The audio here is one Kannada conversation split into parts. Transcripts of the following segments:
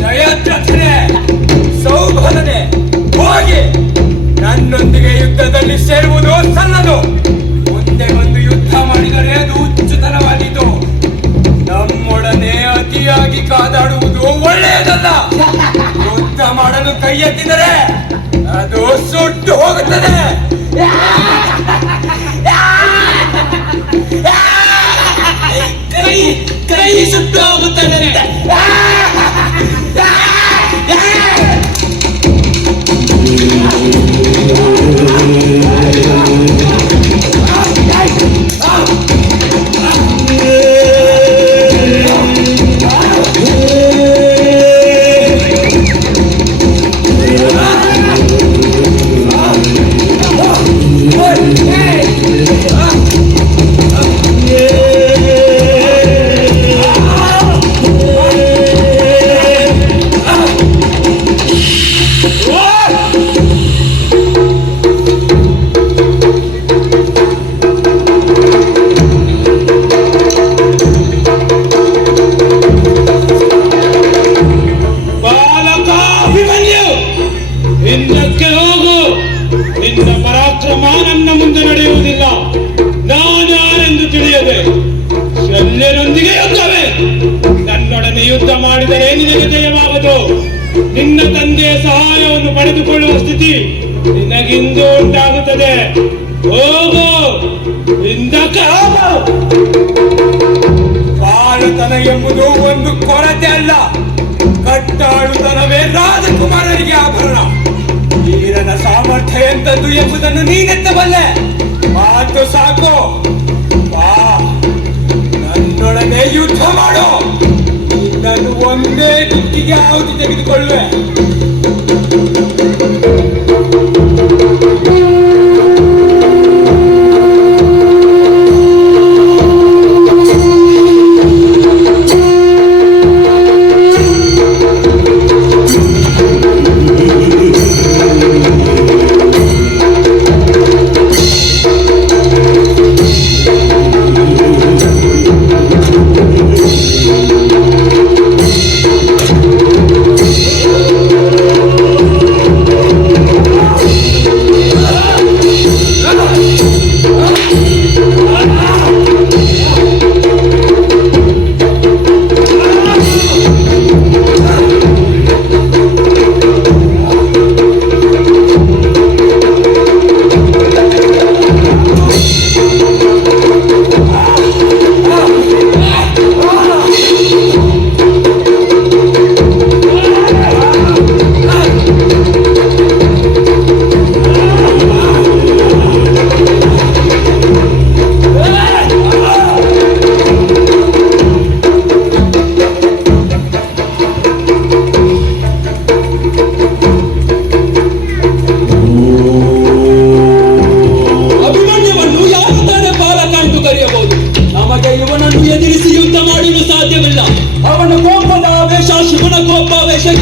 ಜಯದ್ರಥನೇ, ಸೌಭಲನೆ, ಹೋಗಿ ನನ್ನೊಂದಿಗೆ ಯುದ್ಧದಲ್ಲಿ ಸೇರುವುದು ಸಲ್ಲದು. ಮುಂದೆ ಬಂದು ಯುದ್ಧ ಮಾಡಿದರೆ ಅದು ಹುಚ್ಚುತನವಾದೀತು. ನಮ್ಮೊಡನೆ ಅತಿಯಾಗಿ ಕಾದಾಡುವುದು ಒಳ್ಳೆಯದಲ್ಲ. ಯುದ್ಧ ಮಾಡಲು ಕೈ ಎತ್ತಿದರೆ ಅದು ಸುಟ್ಟು ಹೋಗುತ್ತದೆ. ಕೈ ಸುಟ್ಟು ಹೋಗುತ್ತದೆ. ಯುದ್ಧ ಮಾಡಿದರೆ ನಿನಗೆ ಜಯವಾಗದು. ನಿನ್ನ ತಂದೆಯ ಸಹಾಯವನ್ನು ಪಡೆದುಕೊಳ್ಳುವ ಸ್ಥಿತಿ ನಿನಗಿಂದು ಉಂಟಾಗುತ್ತದೆ. ಹೋಗು, ಹಿಂದಕ್ಕೆ ಹೋಗು. ಬಾಲತನ ಎಂಬುದು ಒಂದು ಕೊರತೆ ಅಲ್ಲ, ಕಟ್ಟಾಳುತನವೇ ರಾಜಕುಮಾರರಿಗೆ ಆಭರಣ. ವೀರನ ಸಾಮರ್ಥ್ಯ ಎಂತದ್ದು ಎಂಬುದನ್ನು ನೀನೆತ್ತಬಲ್ಲೆ. ಮಾತು ಸಾಕು, ಬಾ ನನ್ನೊಡನೆ ಯುದ್ಧ ಮಾಡು. ನಾನು ಒಂದೇ ದಿಕ್ಕಿಗೆ ಆಹುತಿ ತೆಗೆದುಕೊಳ್ಳುವೆ.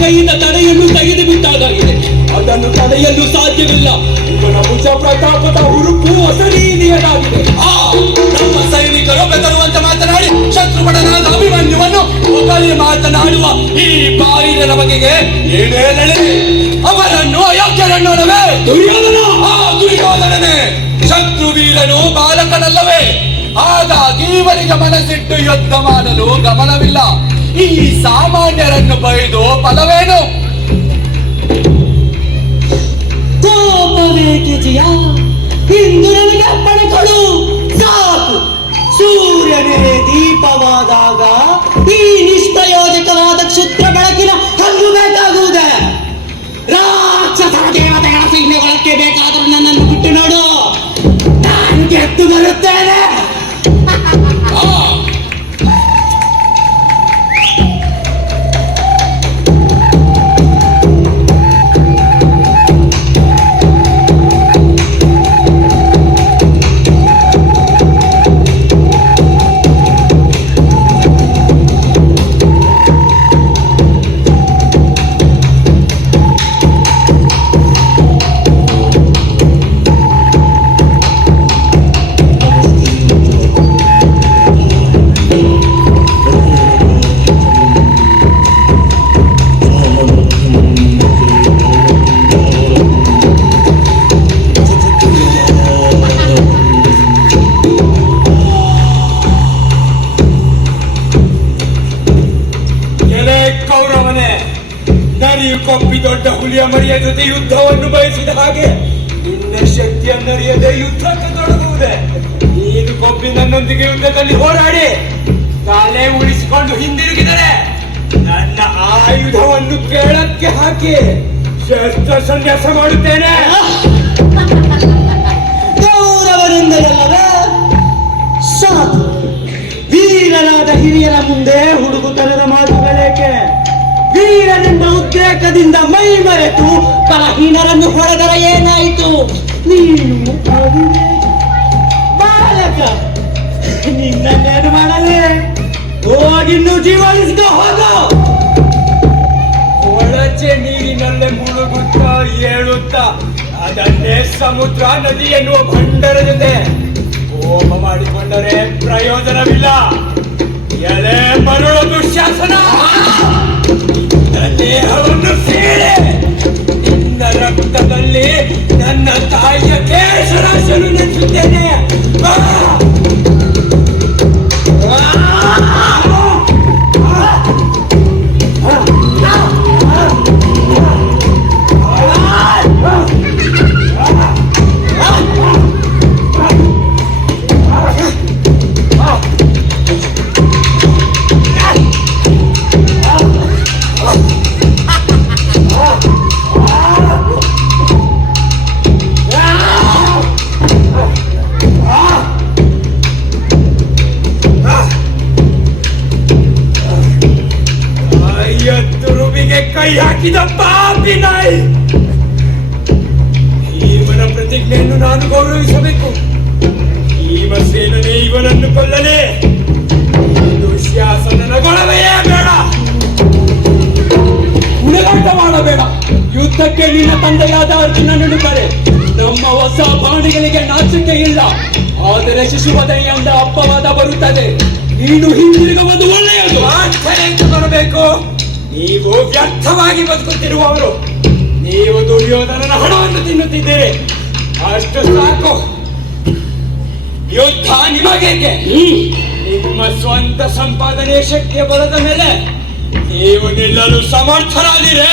ಕೈಯಿಂದ ತಡೆಯನ್ನು ತೆಗೆದು ಬಿಟ್ಟಾಗಿದೆ. ಅದನ್ನು ತಡೆಯಲು ಸಾಧ್ಯವಿಲ್ಲ. ಇವನ ಭುಜ ಪ್ರತಾಪದ ಹುರುಪು ಅಸಹನೀಯವಾಗಿದೆ. ನಮ್ಮ ಸೈನಿಕರು ಬೆದರುವಂತೆ ಮಾತನಾಡಿ ಶತ್ರುಪಡನಾದ ಅಭಿಮನ್ಯುವನ್ನು ಹೊಗಳಿ ಮಾತನಾಡುವ ಈ ಬಾಯಿನ ಬಗೆಗೆ ಏನೇಳಲಿ. ಅವರನ್ನು ಅಯೋಗ್ಯರನ್ನೋಣವೇ ದುರ್ಯೋಧನ. ದುರ್ಯೋಧನನೇ ಶತ್ರು ವೀರನು ಬಾಲಕನಲ್ಲವೇ? ಹಾಗಾಗಿ ಇವರಿಗೆ ಮನಸ್ಸಿಟ್ಟು ಯುದ್ಧ ಮಾಡಲು ಗಮನವಿಲ್ಲ. ಈ ಸಾಮಾನ್ಯರನ್ನು ಬೈದು ಫಲವೇನು? ಕೋಪವೇಕೆಜಿಯ ಇಂದು ನನಗೆ ಅಪ್ಪಣೆ ಕೊಡು. ಸಾಕು. ಸೂರ್ಯನೇ ದೀಪವಾದಾಗ ಈ ನಿಷ್ಪ್ರಯೋಜಕವಾದ ಕ್ಷುದ್ರ ಬೆಳಕಿನ ಹಂಗು ಬೇಕಾಗುವುದೇ? ರಾಕ್ಷಸ ದೇವತೆಗಳ ಸೈನ್ಯಗಳಕ್ಕೆ ಬೇಕಾದರೂ ನನ್ನನ್ನು ಬಿಟ್ಟು ನೋಡು, ನಾನು ಗೆದ್ದು ಬರುತ್ತೇನೆ. ಹುಲಿಯ ಮರಿಯ ಜೊತೆ ಯುದ್ಧವನ್ನು ಬಯಸಿದ ಹಾಗೆ ನಿನ್ನ ಶಕ್ತಿಯನ್ನರಿಯದೆ ಯುದ್ಧಕ್ಕೆ ತೊಡಗುವುದೇ. ನೀನು ಕೊಬ್ಬಿ ನನ್ನೊಂದಿಗೆ ಯುದ್ಧದಲ್ಲಿ ಹೋರಾಡಿ ತಲೆ ಉಳಿಸಿಕೊಂಡು ಹಿಂದಿರುಗಿದರೆ ನನ್ನ ಆಯುಧವನ್ನು ಕೆಳಕ್ಕೆ ಹಾಕಿ ಶಸ್ತ್ರ ಸನ್ಯಾಸ ಮಾಡುತ್ತೇನೆ. ಗೌರವದಿಂದಲಲ್ಲವೇ ಸಾಕು. ವೀರನಾದ ಹಿರಿಯರ ಮುಂದೆ ಹುಡುಗುತನದ ಮಾತುಗಳೇಕೆ? ವೀರನೆಂಬ ಉದ್ರೇಕದಿಂದ ಮೈ ಮರೆತು ಬಲಹೀನರನ್ನು ಹೊಡೆದರ ಏನಾಯಿತು? ನೀನು ಬಾಲಕ, ನಿನ್ನನ್ನೇನು ಮಾಡಲೇ? ಹೋಗಿನ್ನು ಜೀವನಿಸಿದ ಹೋಗು. ಕೊಳಚೆ ನೀರಿನಲ್ಲೇ ಮುಳುಗುತ್ತಾ ಏಳುತ್ತಾ ಅದನ್ನೇ ಸಮುದ್ರ ನದಿ ಎನ್ನುವ ಭಂಡರ ಜೊತೆ ಹೋಮ ಮಾಡಿಕೊಂಡರೆ ಪ್ರಯೋಜನವಿಲ್ಲ. ಎಲೆ ಮರಳು ದುಶ್ಯಾಸನ, ನಿನ್ನ ದೇಹವನ್ನು ಸೀಳೆ ನಿನ್ನ ರಕ್ತದಲ್ಲಿ ನನ್ನ ತಾಯಿಯ ಕೇಶರಾಶಿಯನ್ನು ನೆನೆಸುತ್ತೇನೆ. ಕೈ ಹಾಕಿದ ಪಾಪಿ ನಾಯಿ. ಭೀಮನ ಪ್ರತಿಜ್ಞೆಯನ್ನು ನಾನು ಗೌರವಿಸಬೇಕು. ಭೀಮಸೇನನೇ ಇವನನ್ನು ಕೊಲ್ಲಲೇ. ದುಶ್ಯಾಸನನ ಗೊಳವೆಯೇ ಬೇಡ. ಹುಡುಗಾಟ ಮಾಡಬೇಡ. ಯುದ್ಧಕ್ಕೆ ನಿನ್ನ ತಂದೆಯಾದ ಅರ್ಜುನನನ್ನು ಕರೆ. ನಮ್ಮ ಹೊಸ ಬಾಣಿಗಳಿಗೆ ನಾಚಿಕೆ ಇಲ್ಲ. ಆದರೆ ಶಿಶುವಧೆಯಿಂದ ಅಪ್ಪವಾದ ಬರುತ್ತದೆ. ನೀನು ಹಿಂದಿರುಗುವುದು ಒಳ್ಳೆಯದು. ಆಶ್ಚರ್ಯಕ್ಕೆ ಬರಬೇಕು. ನೀವು ವ್ಯರ್ಥವಾಗಿ ಬದುಕುತ್ತಿರುವವರು. ನೀವು ದುರ್ಯೋಧನನ ಹಣವನ್ನು ತಿನ್ನುತ್ತಿದ್ದೀರಿ. ಅಷ್ಟು ಸಾಕು. ಯುದ್ಧ ನಿಮಗೇಕೆ? ನಿಮ್ಮ ಸ್ವಂತ ಸಂಪಾದನೆಯ ಶಕ್ತಿಯ ಬಲದ ಮೇಲೆ ನೀವು ನಿಲ್ಲಲು ಸಮರ್ಥರಾದಿರೇ.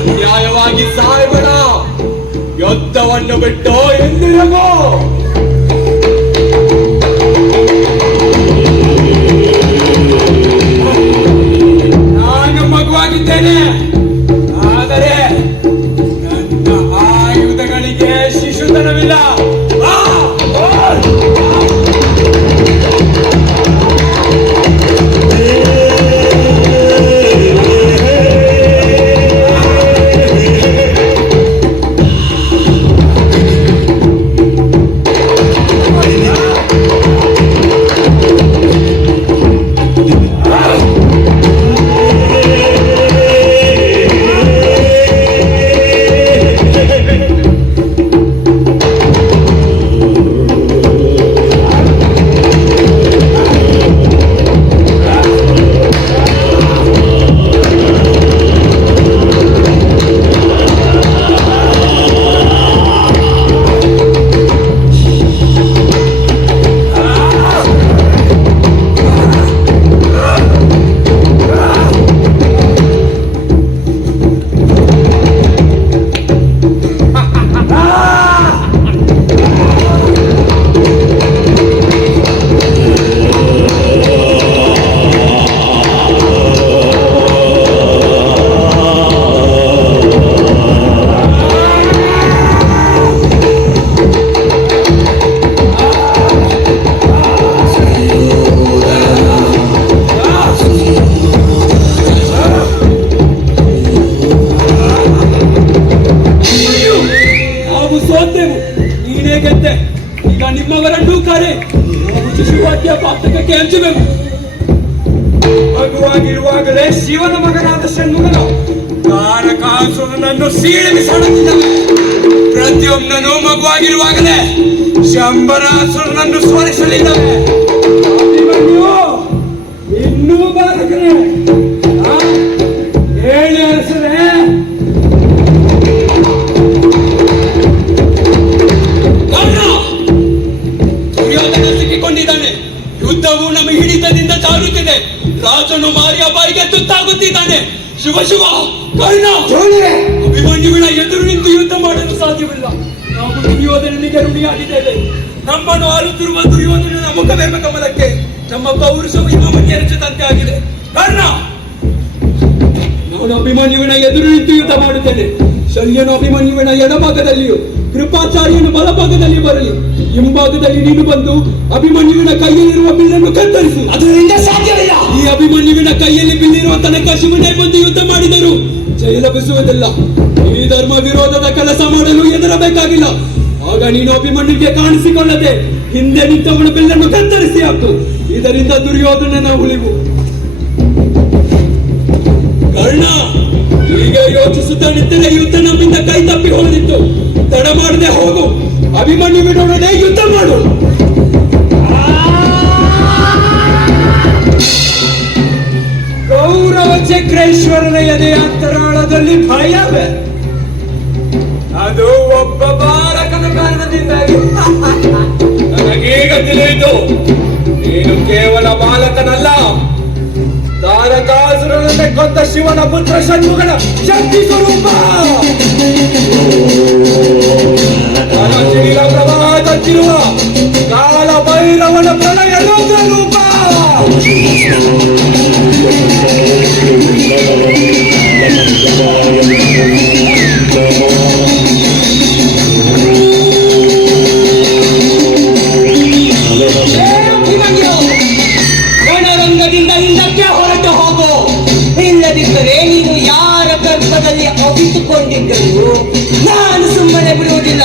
ಅನ್ಯಾಯವಾಗಿ ಸಾಯಬೇಡ. ಯುದ್ಧವನ್ನು ಬಿಟ್ಟು ಎಂದಿರಗೋ. ನಾನು ಮಗುವಾಗಿದ್ದೇನೆ. ಆದರೆ ನನ್ನ ಆಯುಧಗಳಿಗೆ ಶಿಶುತನವಿಲ್ಲ. ನೀನೇ ಗೆದ್ದೆ. ಈಗ ನಿಮ್ಮವರನ್ನೂ ಕರೆ. ಶಿಶುವಾದ್ಯ ಪಾತ್ರಕ್ಕೆ ಹಂಚಬೇಕು. ಮಗುವಾಗಿರುವಾಗಲೇ ಶಿವನ ಮಗನಾದ ಷಣ್ಮುಗನು ತಾರಕಾಸುರನನ್ನು ಸೀಳಿ ಬಿಸಾಡುತ್ತಿದ್ದಾನೆ. ಪ್ರತಿಯೊಬ್ಬನೂ ಮಗುವಾಗಿರುವಾಗಲೇ ಶಂಬರಾಸುರನನ್ನು ಸೋಲಿಸಲಿದ್ದಾನೆ. ಅಭಿಮನ್ಯು ಇನ್ನೂ ಬಾಲಕನೇ, ಹೇಳಿ ಅರಸರೇ. ದುರ್ಯೋಧನ ಸಿಕ್ಕಿಕೊಂಡಿದ್ದಾನೆ. ಯುದ್ಧವು ನಮ್ಮ ಹಿಡಿತದಿಂದ ಚಾರುತ್ತಿದೆ. ರಾಜನು ಮಾರಿಯ ಬಾಯಿಗೆ ತುತ್ತಾಗುತ್ತಿದ್ದಾನೆ. ಶಿವ ಶಿವ ಕರ್ಣ, ಅಭಿಮನ್ಯುವಿನ ಎದುರು ನಿಂತು ಯುದ್ಧ ಮಾಡಲು ಸಾಧ್ಯವಿಲ್ಲ. ನಾವು ದುರ್ಯೋಧನನಿಗೆ ಋಣಿಯಾಗಿದ್ದೇವೆ. ನಮ್ಮನ್ನು ಆಳುತ್ತಿರುವ ದುರ್ಯೋಧನನ ಮುಖವೇಮ ಕಮಲಕ್ಕೆ ನಮ್ಮ ಪೌರುಷವು ಹಿಮವನ್ನು ಎರಚಿದಂತೆ ಆಗಿದೆ. ಕರ್ಣ, ನಾನು ಅಭಿಮನ್ಯುವಿನ ಎದುರು ನಿಂತು ಯುದ್ಧ ಮಾಡುತ್ತೇನೆ. ಶಲ್ಯನು ಅಭಿಮನ್ಯುವಿನ ಎಡಭಾಗದಲ್ಲಿಯೂ ಕೃಪಾಚಾರ್ಯನು ಬಲಭಾಗದಲ್ಲಿ ಬರಲಿ. ಹಿಂಭಾಗದಲ್ಲಿ ನೀನು ಬಂದು ಅಭಿಮನ್ಯುವಿನ ಕೈಯಲ್ಲಿರುವ ಬಿಲ್ಲನ್ನು ಕತ್ತರಿಸು. ಅದರಿಂದ ಸಾಧ್ಯವಿಲ್ಲ. ಈ ಅಭಿಮನ್ಯುವಿನ ಕೈಯಲ್ಲಿ ಬಿಲ್ಲಿರುವ ತನಕ ಶಿವನೇ ಬಂದು ಯುದ್ಧ ಮಾಡಿದರು ಜಯ ಲಭಿಸುವುದಿಲ್ಲ. ಈ ಧರ್ಮ ವಿರೋಧದ ಕೆಲಸ ಮಾಡಲು ಹೆದರಬೇಕಾಗಿಲ್ಲ. ಆಗ ನೀನು ಅಭಿಮನ್ಯುವಿಗೆ ಕಾಣಿಸಿಕೊಳ್ಳದೆ ಹಿಂದೆ ನಿಂತವನ ಬಿಲ್ಲನ್ನು ಕತ್ತರಿಸಿ ಹಾಕು. ಇದರಿಂದ ದುರ್ಯೋಧನನ ಉಳಿವು. ಕರ್ಣ, ಈಗ ಯೋಚಿಸುತ್ತಾ ನಿಂತರೆ ಯುದ್ಧ ನಮ್ಮಿಂದ ಕೈ ತಪ್ಪಿ ಹೋದಿತ್ತು. ತಡ ಮಾಡದೆ ಹೋಗು. ಅಭಿಮನ್ಯುವಿನೊಡನೆ ಯುದ್ಧ ಮಾಡು. ಗೌರವ ಚಕ್ರೇಶ್ವರನ ಎದೆಯ ಅಂತರಾಳದಲ್ಲಿ ಭಯವೇ. ಅದು ಒಬ್ಬ ಬಾಲಕನ ಕಾರಣದಿಂದಾಗಿ. ನನಗೀಗ ತಿಳಿಯಿತು, ನೀನು ಕೇವಲ ಬಾಲಕನಲ್ಲ, ತಾರಕಾಸುರನನ್ನೇ ಕೊಂದ ಶಿವನ ಪುತ್ರ ಷಣ್ಮುಗನ ಶಕ್ತಿ ಸ್ವರೂಪ. ಅನಶೀಲ ಪ್ರವಾಹದಲ್ಲಿರುವ ಕಾಲ ಭೈರವನ ಪ್ರಳಯ ರೋಗ ರೂಪ. ರಣರಂಗದಿಂದ ಹಿಂದಕ್ಕೆ ಹೊರಟು ಹೋಗು. ಇಲ್ಲದಿದ್ದರೆ ನೀನು ಯಾರ ಗರ್ಭದಲ್ಲಿ ಅವಿತುಕೊಂಡಿದ್ದರು ನಾನು ಸುಮ್ಮನೆ ಬಿಡುವುದಿಲ್ಲ.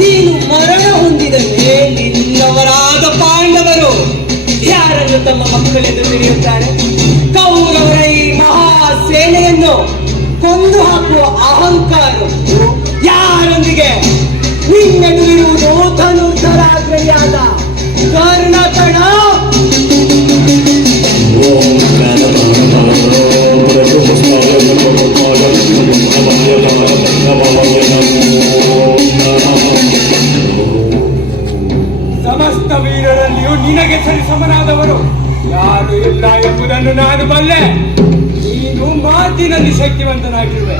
ನೀನು ಮರಣ ಹೊಂದಿದರೆ ನಿನ್ನವರಾದ ಪಾಂಡವರು ಯಾರನ್ನು ತಮ್ಮ ಮಕ್ಕಳೆಂದು ತಿಳಿಯುತ್ತಾರೆ? ಕೌರವರ ಈ ಮಹಾ ಸೇನೆಯನ್ನು ಕೊಂದು ಹಾಕುವ ಅಹಂಕಾರವು ಯಾರೊಂದಿಗೆ? ನಿನ್ನೆದುರಿರುವುದು ಧನುರ್ಧರಾಗ್ರಹಿಯಾದ ಕರ್ಣಕಣ. ಸಮಸ್ತ ವೀರರಲ್ಲಿಯೂ ನಿನಗೆ ಸರಿಸಮನಾದವರು ಯಾರು ಇಲ್ಲ ಎಂಬುದನ್ನು ನಾನು ಬಲ್ಲೆ. ನೀನು ಮಾತಿನಲ್ಲಿ ಶಕ್ತಿವಂತನಾಗಿರುವೆ.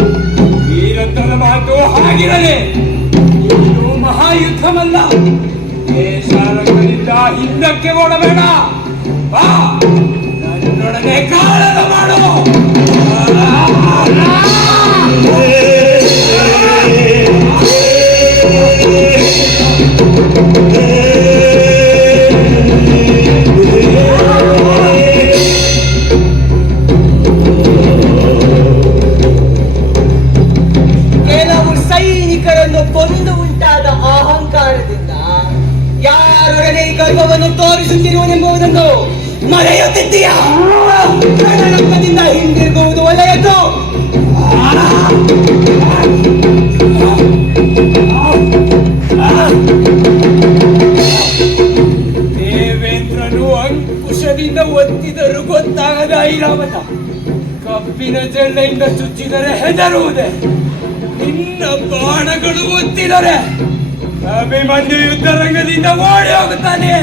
ವೀರತ್ವದ ಮಾತು ಹಾಗಿರಲಿ. ಇದು ಮಹಾಯುದ್ಧವಲ್ಲ. ದೇಶಾರಂಗದಿಂದ ಹಿಂದಕ್ಕೆ ಓಡಬೇಡ. ಬಾ, ನನ್ನೊಡನೆ ಕಾಳಗ ಮಾಡು. ಕೆಲವು ಸೈನಿಕರನ್ನು ಕೊಂದು ಉಂಟಾದ ಅಹಂಕಾರದಿಂದ ಯಾರೊಡನೆ ಈ ಗರ್ವವನ್ನು ತೋರಿಸುತ್ತಿರುವನೆಂಬುದನ್ನು ಮರೆಯುತ್ತಿದ್ದೀಯ. ರಣರಂಗದಿಂದ ಹಿಂದಿರುಗುವುದು ಒಳ್ಳೆಯದು. ದೇವೇಂದ್ರನು ಅಂಕುಶದಿಂದ ಒತ್ತಿದರೂ ಗೊತ್ತಾಗದ ಐರಾವತ ಕಬ್ಬಿನ ಜಲ್ಲೆಯಿಂದ ಚುಚ್ಚಿದರೆ ಹೆದರುವುದೇ. ನಿನ್ನ ಬಾಣಗಳು ಒತ್ತಿದರೆ ಅಭಿಮನ್ಯು ಯುದ್ಧರಂಗದಿಂದ ಓಡಿ ಹೋಗುತ್ತಾನೆ.